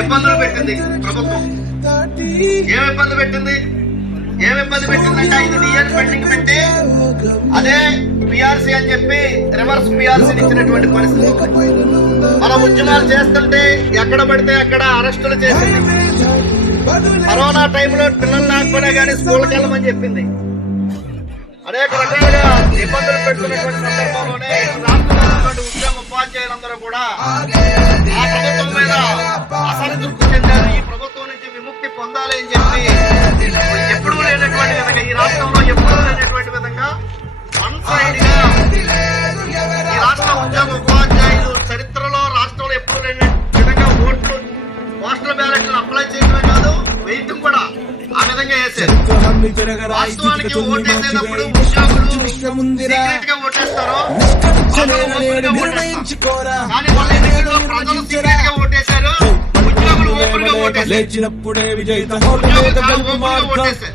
ఇబ్బందులు పెట్టింది ప్రభుత్వం. ఏమి ఇబ్బంది పెట్టింది? ఏమి ఇబ్బంది పెట్టిందంటే ఐదు డిఎస్ పెండింగ్ పెట్టి అదే పిఆర్సీ అని చెప్పి రివర్స్ పిఆర్సీ ఇచ్చినటువంటి పరిస్థితి మన ఉద్యమాలు చేస్తుంటే ఎక్కడ పడితే అక్కడ అరెస్టులు చేసింది. కరోనా టైంలో పిల్లలు లేకపోయినా కానీ స్కూల్కి వెళ్ళమని చెప్పింది. అనేక రకాలుగా ఇబ్బందులు పెడుతున్నటువంటి సందర్భంలోనే రాష్ట్రంలో ఉద్యోగ ఉపాధ్యాయులందరూ కూడా ఉద్యోగ ఉపాధ్యాయులు చరిత్రలో రాష్ట్రంలో ఎప్పుడూ విధంగా ఓట్లు పోస్టల్ బ్యాలెట్లు అప్లై చేయడమే కాదు వెయిటింగ్ కూడా ఆ విధంగా వేశారు వాస్తవానికి ఓటేసేటప్పుడు సీక్రెట్గా ఓటేస్తారు అసలు ఓపెన్గా ఓటేస్తారు. కానీ వాళ్ళ ఎన్నికల్లో ప్రజలు సీక్రెట్గా ఓటేశారు. ఉద్యోగులు ఓపెన్గా ఓటేశారు. ఉద్యోగులు ఓపెన్గా ఓటేశారు.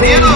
Señor